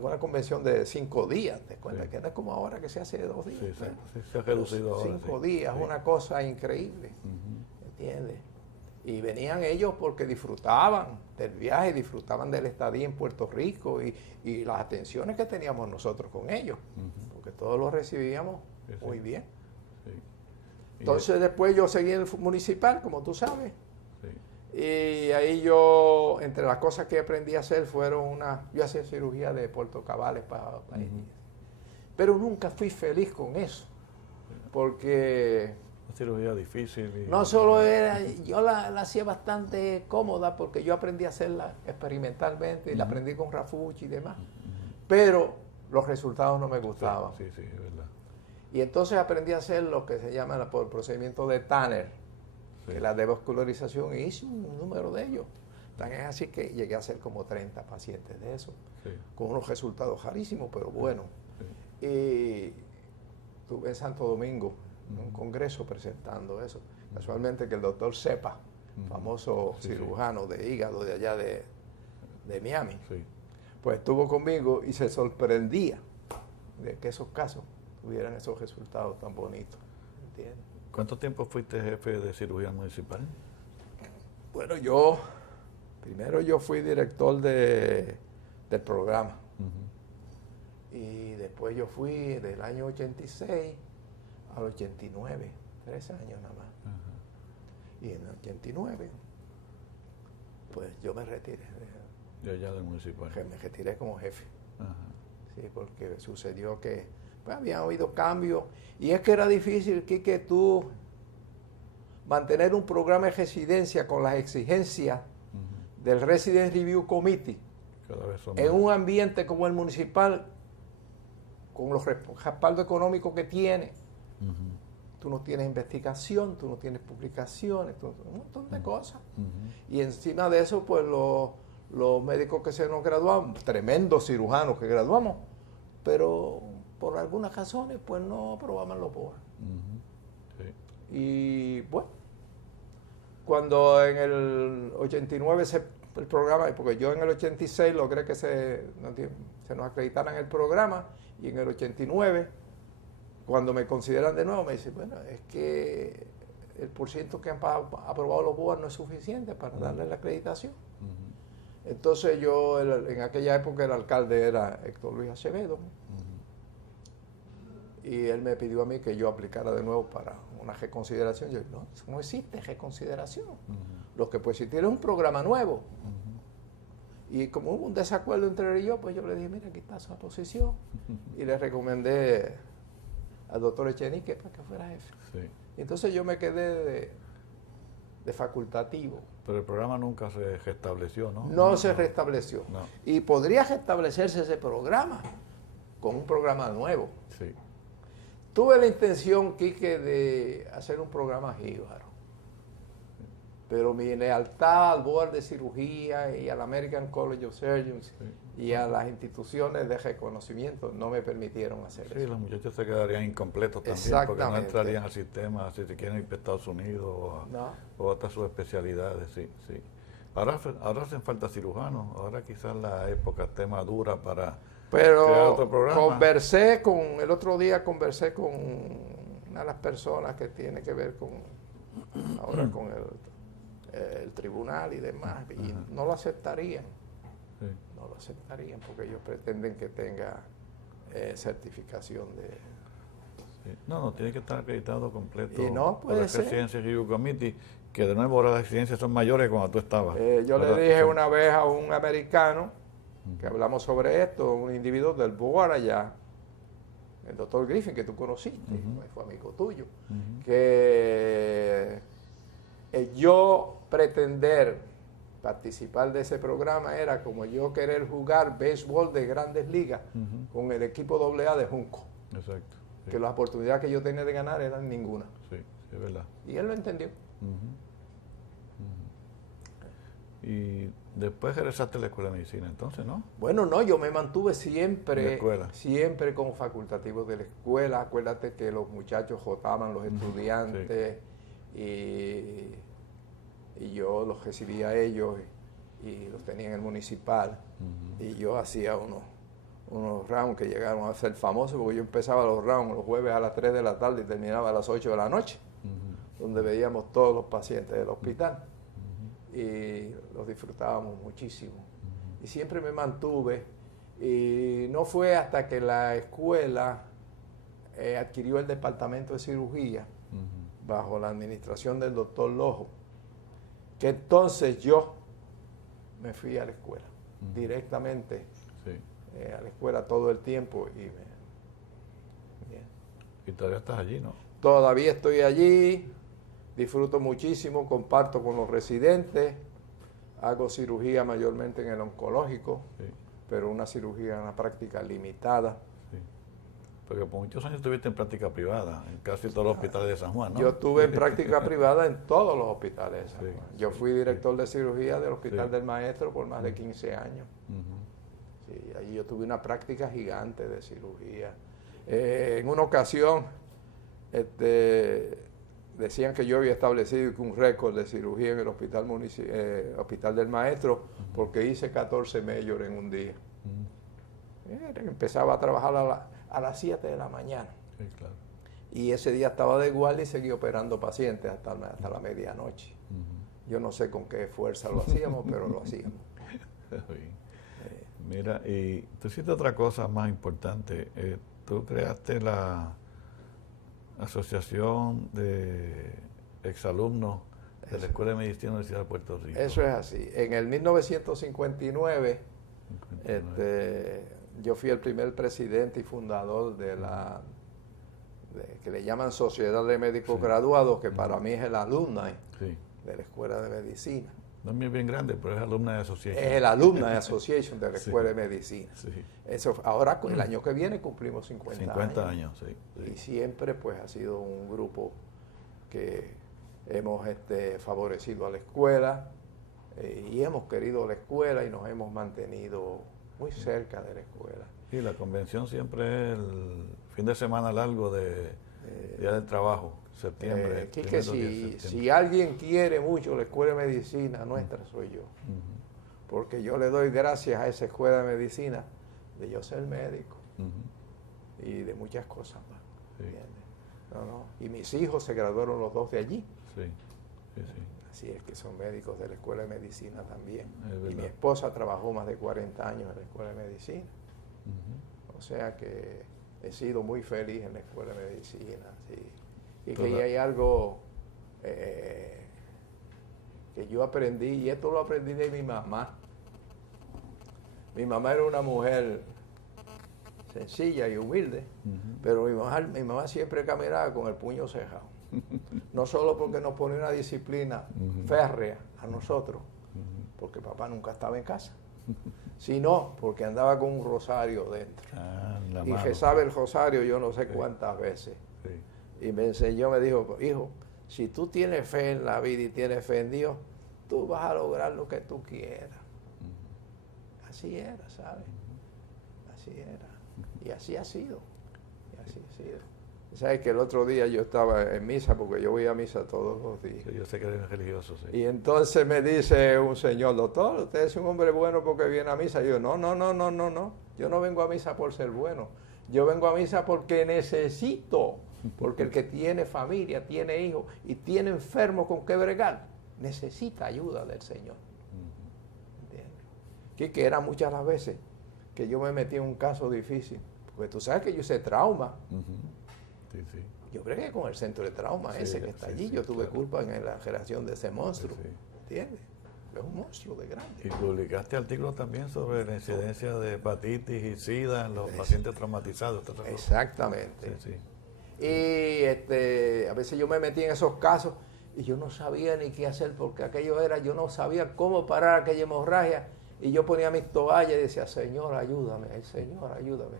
una convención de 5 días, te cuenta, que no es como ahora que se hace de 2 días. Sí, se ha reducido ahora. 5 días, una cosa increíble, ¿entiendes? Y venían ellos porque disfrutaban del viaje, disfrutaban del estadía en Puerto Rico y las atenciones que teníamos nosotros con ellos, porque todos los recibíamos muy bien. Entonces después yo seguí en el municipal, como tú sabes. Y ahí yo, entre las cosas que aprendí a hacer fueron yo hacía cirugía de portocabales para niños. Pero nunca fui feliz con eso, porque una cirugía difícil. No solo era, yo la hacía bastante cómoda porque yo aprendí a hacerla experimentalmente, y la aprendí con Rafucci y demás, pero los resultados no me gustaban. Sí, es verdad. Y entonces aprendí a hacer lo que se llama el procedimiento de Tanner, que es la devascularización, y hice un número de ellos. Tan es así que llegué a hacer como 30 pacientes de eso, con unos resultados rarísimos, pero bueno. Y estuve en Santo Domingo, en un congreso presentando eso. Casualmente que el doctor Cepa, famoso cirujano de hígado de allá de Miami, pues estuvo conmigo y se sorprendía de que esos casos tuvieran esos resultados tan bonitos. ¿Entiendes? ¿Cuánto tiempo fuiste jefe de cirugía municipal? Bueno, primero yo fui director del programa. Y después yo fui del año 86 al 89, 3 años nada más. Y en el 89, pues yo me retiré. De allá del municipal. Me retiré como jefe. Sí, porque sucedió que pues, había habido cambios. Y es que era difícil, que tú mantener un programa de residencia con las exigencias del Resident Review Committee en un ambiente como el municipal, con los respaldos económicos que tiene. Tú no tienes investigación, tú no tienes publicaciones, un montón de cosas. Y encima de eso, pues los médicos que se nos graduaban, tremendos cirujanos que graduamos, pero por algunas razones, pues no aprobaban los bonos. Y bueno, cuando en el 89 el programa, porque yo en el 86 logré que se nos acreditaran el programa, y en el 89 cuando me consideran de nuevo, me dicen, bueno, es que el porciento que han aprobado los BOAR no es suficiente para darle la acreditación. Entonces yo, en aquella época el alcalde era Héctor Luis Acevedo, y él me pidió a mí que yo aplicara de nuevo para una reconsideración. Yo dije, no, eso no existe reconsideración. Lo que puede existir es un programa nuevo. Y como hubo un desacuerdo entre él y yo, pues yo le dije, mira, aquí está su posición. Y le recomendé al doctor Echenique para que fuera jefe. Sí. Y entonces yo me quedé de facultativo. Pero el programa nunca se restableció, ¿no? No se restableció. No. Y podría restablecerse ese programa con un programa nuevo. Sí. Tuve la intención, Quique, de hacer un programa jíbaro. Pero mi lealtad al board de cirugía y al American College of Surgeons y a las instituciones de reconocimiento no me permitieron hacer Sí, eso. los muchachos se quedarían incompletos también porque no entrarían al sistema si se quieren ir a Estados Unidos o hasta sus especialidades, sí, sí. Ahora hacen falta cirujanos, ahora quizás la época esté madura para crear otro programa. El otro día conversé con una de las personas que tiene que ver con el tribunal y demás, y no lo aceptarían. Sí. No lo aceptarían porque ellos pretenden que tenga certificación de... Sí. No, tiene que estar acreditado completo. Y no puede por el ser. Residency Review Committee, que de nuevo ahora las residencias son mayores que cuando tú estabas. Yo le dije una vez a un americano que hablamos sobre esto, un individuo del board allá, el doctor Griffin, que tú conociste, fue amigo tuyo, que yo pretender participar de ese programa era como yo querer jugar béisbol de Grandes Ligas con el equipo AA de Junco. Exacto. Sí. Que las oportunidades que yo tenía de ganar eran ninguna. Sí, es verdad. Y él lo entendió. Y después regresaste a la escuela de medicina, entonces, ¿no? Bueno, no, yo me mantuve siempre como facultativo de la escuela. Acuérdate que los muchachos jotaban los estudiantes y yo los recibía a ellos y los tenía en el municipal. Y yo hacía unos rounds que llegaron a ser famosos porque yo empezaba los rounds los jueves a las 3 de la tarde y terminaba a las 8 de la noche, donde veíamos todos los pacientes del hospital. Y los disfrutábamos muchísimo. Y siempre me mantuve, y no fue hasta que la escuela adquirió el departamento de cirugía bajo la administración del doctor Lojo, que entonces yo me fui a la escuela, directamente a la escuela todo el tiempo. Y todavía estás allí, ¿no? Todavía estoy allí. Disfruto muchísimo, comparto con los residentes, hago cirugía mayormente en el oncológico, pero una cirugía, una práctica limitada. Sí. Porque por muchos años estuviste en práctica privada, en casi todos los hospitales de San Juan, ¿no? Yo estuve en práctica privada en todos los hospitales de San Juan. Yo fui director de cirugía del Hospital del Maestro por más de 15 años. Sí, allí yo tuve una práctica gigante de cirugía. En una ocasión, decían que yo había establecido un récord de cirugía en el Hospital del Maestro porque hice 14 major en un día. Empezaba a trabajar a las 7 de la mañana. Sí, claro. Y ese día estaba de guardia y seguí operando pacientes hasta la medianoche. Yo no sé con qué fuerza lo hacíamos, pero lo hacíamos. Mira, y tú hiciste otra cosa más importante. Tú creaste la Asociación de Exalumnos de la Escuela de Medicina de la Universidad de Puerto Rico. Eso es así. En el 1959, yo fui el primer presidente y fundador de que le llaman Sociedad de Médicos Graduados, que para mí es el alumni de la Escuela de Medicina. No es bien grande, pero es Alumni Association. Es el Alumni Association de la Escuela de Medicina. Sí. Eso, ahora, el año que viene, cumplimos 50 años. Sí. Y siempre, pues, ha sido un grupo que hemos favorecido a la escuela y hemos querido la escuela y nos hemos mantenido muy cerca de la escuela. Y la convención siempre es el fin de semana largo de Día del Trabajo. Septiembre. Quique, si alguien quiere mucho la Escuela de Medicina nuestra, soy yo. Porque yo le doy gracias a esa Escuela de Medicina de yo ser médico y de muchas cosas más. ¿entiendes? No. Y mis hijos se graduaron los dos de allí. Sí, sí, sí. Así es que son médicos de la Escuela de Medicina también. Es Y mi verdad. esposa trabajó más de 40 años en la Escuela de Medicina. Ujú. O sea que he sido muy feliz en la Escuela de Medicina. Sí. Y que Toda- ahí hay algo que yo aprendí, y esto lo aprendí de mi mamá. Mi mamá era una mujer sencilla y humilde, pero mi mamá siempre caminaba con el puño cejado. No solo porque nos ponía una disciplina férrea a nosotros, porque papá nunca estaba en casa, sino porque andaba con un rosario dentro. En la Y mano. rezaba el rosario yo no sé cuántas veces. Sí. Y me enseñó, me dijo, hijo, si tú tienes fe en la vida y tienes fe en Dios, tú vas a lograr lo que tú quieras. Así era, ¿sabes? Así era. Y así ha sido. Y así ha sido. ¿Sabes que el otro día yo estaba en misa, porque yo voy a misa todos los días? Sí, yo sé que eres religioso, sí. Y entonces me dice un señor, doctor, usted es un hombre bueno porque viene a misa. Y yo, no. Yo no vengo a misa por ser bueno. Yo vengo a misa porque necesito. Porque el que tiene familia, tiene hijos y tiene enfermos con que bregar, necesita ayuda del Señor. ¿Entiendes? Que era muchas las veces que yo me metí en un caso difícil. Porque tú sabes que yo hice trauma. Sí, sí. Yo bregué con el centro de trauma Sí, ese que está sí, allí. sí, Yo tuve claro. culpa en la generación de ese monstruo. Sí, sí. ¿Entiendes? Es un monstruo de grande. Y publicaste artículos también sobre la incidencia de hepatitis y SIDA en los pacientes traumatizados. ¿Te recuerdas? Exactamente. Sí, sí. Y a veces yo me metí en esos casos y yo no sabía ni qué hacer porque aquello era, yo no sabía cómo parar aquella hemorragia y yo ponía mis toallas y decía, Señor, ayúdame, ay, Señor, ayúdame.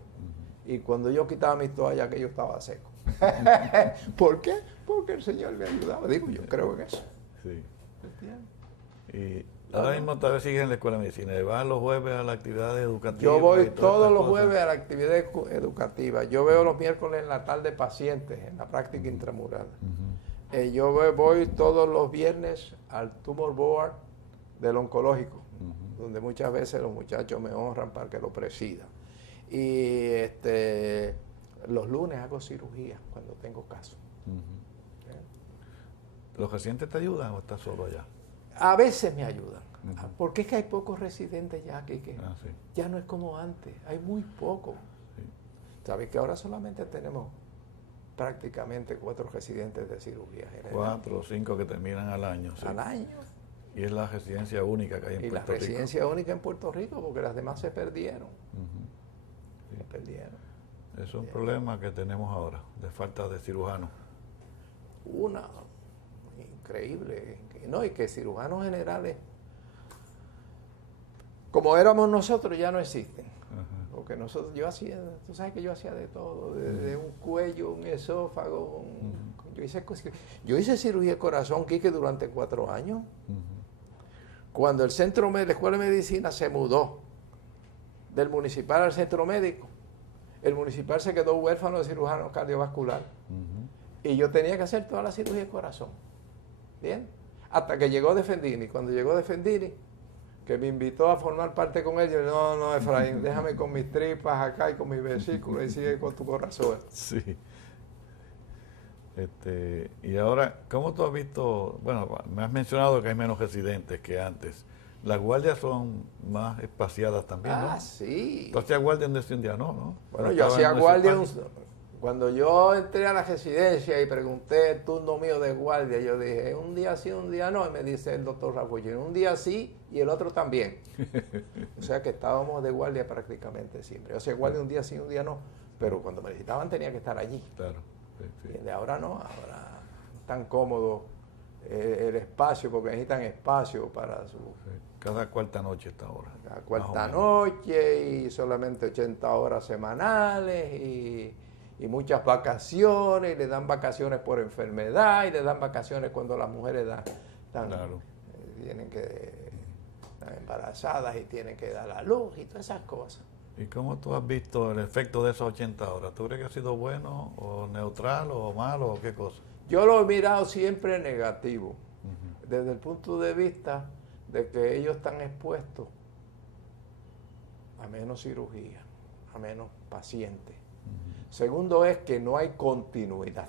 Y cuando yo quitaba mis toallas, aquello estaba seco. ¿Por qué? Porque el Señor me ayudaba. Digo, yo creo en eso. Sí. ¿Entiendes? Y ahora mismo todavía sigues en la escuela de medicina. ¿Y vas los jueves a la actividad educativa? Yo voy y todas todos estas los cosas? jueves a la actividad educativa. Yo veo los miércoles en la tarde pacientes, en la práctica intramural. Yo voy todos los viernes al tumor board del oncológico, donde muchas veces los muchachos me honran para que lo presida. Y los lunes hago cirugía cuando tengo caso. ¿Los residentes te ayudan o estás solo allá? A veces me ayudan, porque es que hay pocos residentes ya aquí que Ah, sí. ya no es como antes, hay muy pocos. Sí. ¿Sabes que ahora solamente tenemos prácticamente 4 residentes de cirugía general 4 o 5 que terminan al año. Sí. al año? Y es la residencia única que hay en Y la Puerto Rico. residencia única en Puerto Rico, porque las demás se perdieron. Ujú. Se perdieron. Es un problema que tenemos ahora, de falta de cirujanos. Una increíble. No, y que cirujanos generales, como éramos nosotros, ya no existen. Porque nosotros, yo hacía, tú sabes que yo hacía de todo, desde un cuello, un esófago, yo hice cirugía de corazón, Quique, durante 4 años. Cuando el centro la Escuela de Medicina se mudó del municipal al centro médico, el municipal se quedó huérfano de cirujano cardiovascular. Y yo tenía que hacer toda la cirugía de corazón. ¿Bien? Hasta que llegó Defendini. Cuando llegó Defendini, que me invitó a formar parte con ellos, no, Efraín, déjame con mis tripas acá y con mis vesículas y sigue con tu corazón. Sí. Y ahora, ¿cómo tú has visto? Bueno, me has mencionado que hay menos residentes que antes. Las guardias son más espaciadas también, ¿no? Sí. Tú hacías guardia en ese un día, ¿no? Bueno, Cuando yo estaba hacía en guardia. municipal. Cuando yo entré a la residencia y pregunté el turno mío de guardia, yo dije, un día sí, un día no. Y me dice el doctor Rafullín, un día sí y el otro también. O sea que estábamos de guardia prácticamente siempre. O sea, guardia un día sí, un día no. Pero cuando me necesitaban tenía que estar allí. Claro. Sí. Y de ahora no, ahora tan cómodo el espacio, porque necesitan espacio para su... Cada cuarta noche está ahora. La cuarta noche y solamente 80 horas semanales y muchas vacaciones, y le dan vacaciones por enfermedad y le dan vacaciones cuando las mujeres tienen que están embarazadas y tienen que dar a luz y todas esas cosas. ¿Y cómo tú has visto el efecto de esas 80 horas? ¿Tú crees que ha sido bueno o neutral o malo o qué cosa? Yo lo he mirado siempre negativo, desde el punto de vista de que ellos están expuestos a menos cirugía, a menos pacientes. Segundo es que no hay continuidad.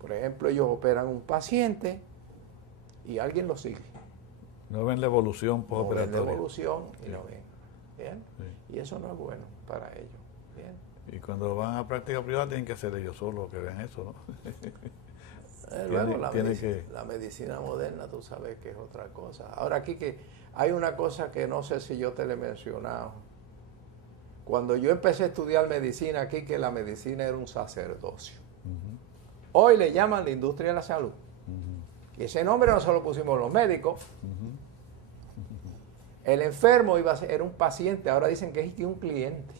Por ejemplo, ellos operan un paciente y alguien lo sigue. No ven la evolución No ven postoperatoria. la evolución y Sí. no ven. ¿Bien? Sí. Y eso no es bueno para ellos. ¿Bien? Y cuando van a práctica privada tienen que hacer ellos solos que vean eso, ¿no? Luego la, tiene la medicina moderna, tú sabes que es otra cosa. Ahora aquí que hay una cosa que no sé si yo te la he mencionado. Cuando yo empecé a estudiar medicina aquí, que la medicina era un sacerdocio. Hoy le llaman la industria de la salud. Y ese nombre no se lo pusimos los médicos. El enfermo iba a ser, era un paciente, ahora dicen que es un cliente.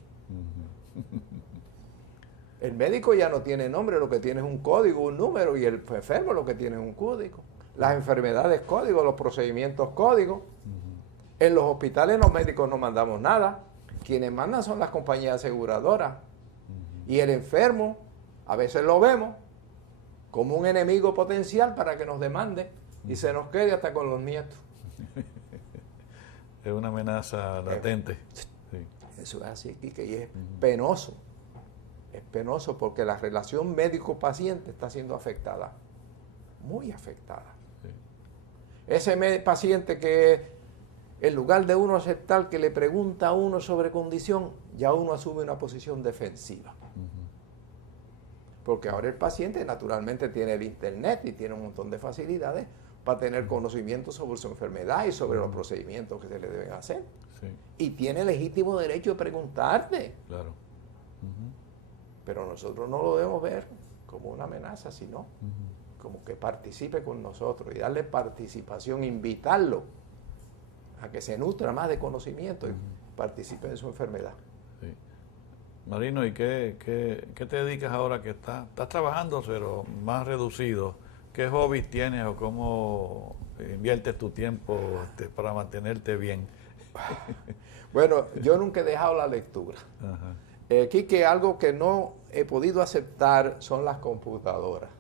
El médico ya no tiene nombre, lo que tiene es un código, un número, y el enfermo lo que tiene es un código. Las enfermedades código, los procedimientos código. En los hospitales los médicos no mandamos nada. Quienes mandan son las compañías aseguradoras. Y el enfermo, a veces lo vemos como un enemigo potencial para que nos demande y se nos quede hasta con los nietos. Es una amenaza latente. Sí. Eso es así, Quique, y es penoso. Es penoso porque la relación médico-paciente está siendo afectada, muy afectada. Sí. Ese paciente que en lugar de uno aceptar que le pregunta a uno sobre condición, ya uno asume una posición defensiva. Porque ahora el paciente naturalmente tiene el internet y tiene un montón de facilidades para tener conocimiento sobre su enfermedad y sobre los procedimientos que se le deben hacer. Sí. Y tiene legítimo derecho de preguntarte. Claro. Pero nosotros no lo debemos ver como una amenaza, sino como que participe con nosotros y darle participación, invitarlo a que se nutra más de conocimiento y participe en su enfermedad. Sí. Marino, ¿y qué te dedicas ahora que estás trabajando, pero más reducido? ¿Qué hobbies tienes o cómo inviertes tu tiempo para mantenerte bien? Bueno, yo nunca he dejado la lectura. Quique, algo que no he podido aceptar son las computadoras.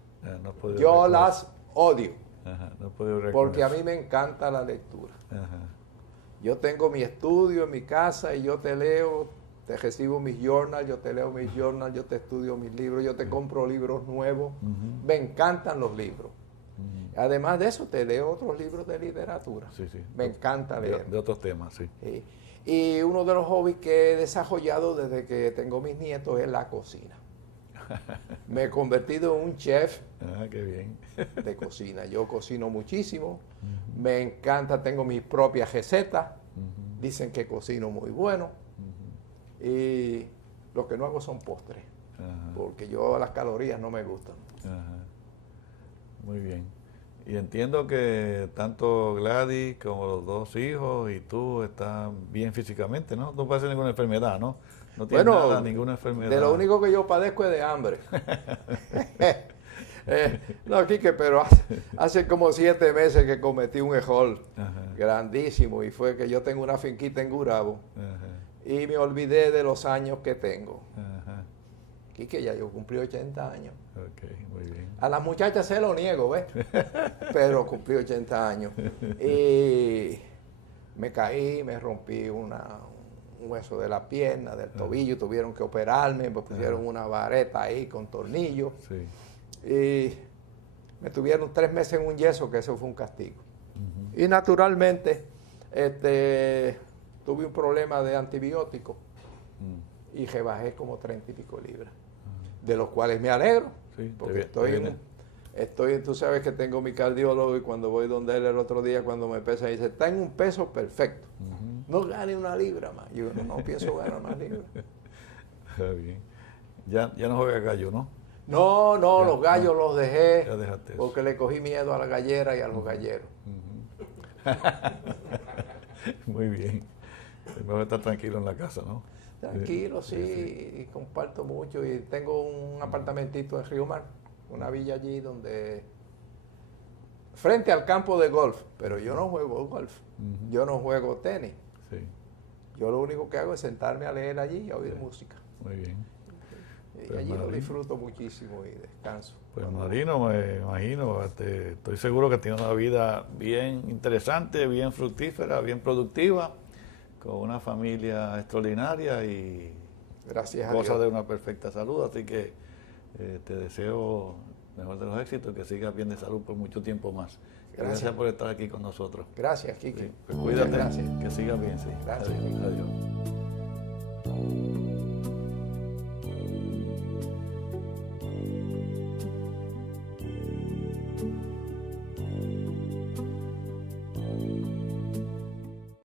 No has podido Yo reconocer. las odio, No he podido porque a reconocer. mí me encanta la lectura. Ajá. Yo tengo mi estudio en mi casa y yo te leo, te recibo mis journals, yo te leo mis journals, yo te estudio mis libros, yo te compro libros nuevos. Me encantan los libros. Además de eso, te leo otros libros de literatura. Sí, sí. Me encanta leer. De otros temas, sí. Sí. Y uno de los hobbies que he desarrollado desde que tengo mis nietos es la cocina. Me he convertido en un chef Qué bien. de cocina. Yo cocino muchísimo. Me encanta, tengo mis propias recetas. Dicen que cocino muy bueno. Y lo que no hago son postres. Porque yo las calorías no me gustan. Muy bien. Y entiendo que tanto Gladys como los dos hijos y tú están bien físicamente, ¿no? No pasa ninguna enfermedad, ¿no? No tienes nada, ninguna enfermedad. De lo único que yo padezco es de hambre. No, Quique, pero hace como 7 meses que cometí un error grandísimo y fue que yo tengo una finquita en Gurabo y me olvidé de los años que tengo. Quique, ya yo cumplí 80 años. Ok, muy bien. A las muchachas se lo niego, ¿ves? Pero cumplí 80 años. Y me caí, me rompí un hueso de la pierna, del tobillo, tuvieron que operarme, me pusieron una vareta ahí con tornillos. Sí. Y me tuvieron 3 meses en un yeso, que eso fue un castigo. Y naturalmente, tuve un problema de antibióticos y rebajé como 30 y pico libras, de los cuales me alegro, Sí, porque tú sabes que tengo mi cardiólogo y cuando voy donde él el otro día, cuando me pesa, dice, está en un peso perfecto, no gane una libra más. Yo no pienso ganar más libras. Está bien. Ya no juega gallo, ¿no? No, los gallos los dejé Ya dejaste eso. porque le cogí miedo a la gallera y a los galleros. Muy bien. Es mejor estar tranquilo en la casa, ¿no? Tranquilo, sí, y comparto mucho. Y tengo un apartamentito en Río Mar, una villa allí donde, frente al campo de golf, pero yo no juego golf, yo no juego tenis. Sí, Yo lo único que hago es sentarme a leer allí y a oír música. muy bien. Y Pues, allí lo Marino. disfruto muchísimo y descanso. Pues Marino, me imagino, estoy seguro que tiene una vida bien interesante, bien fructífera, bien productiva, con una familia extraordinaria y Gracias a goza Dios. de una perfecta salud, así que te deseo mejor de los éxitos, que sigas bien de salud por mucho tiempo más. Gracias por estar aquí con nosotros. Gracias, Quique. Sí, pues cuídate, Muchas gracias. que sigas bien, sí. Gracias. Adiós. Adiós.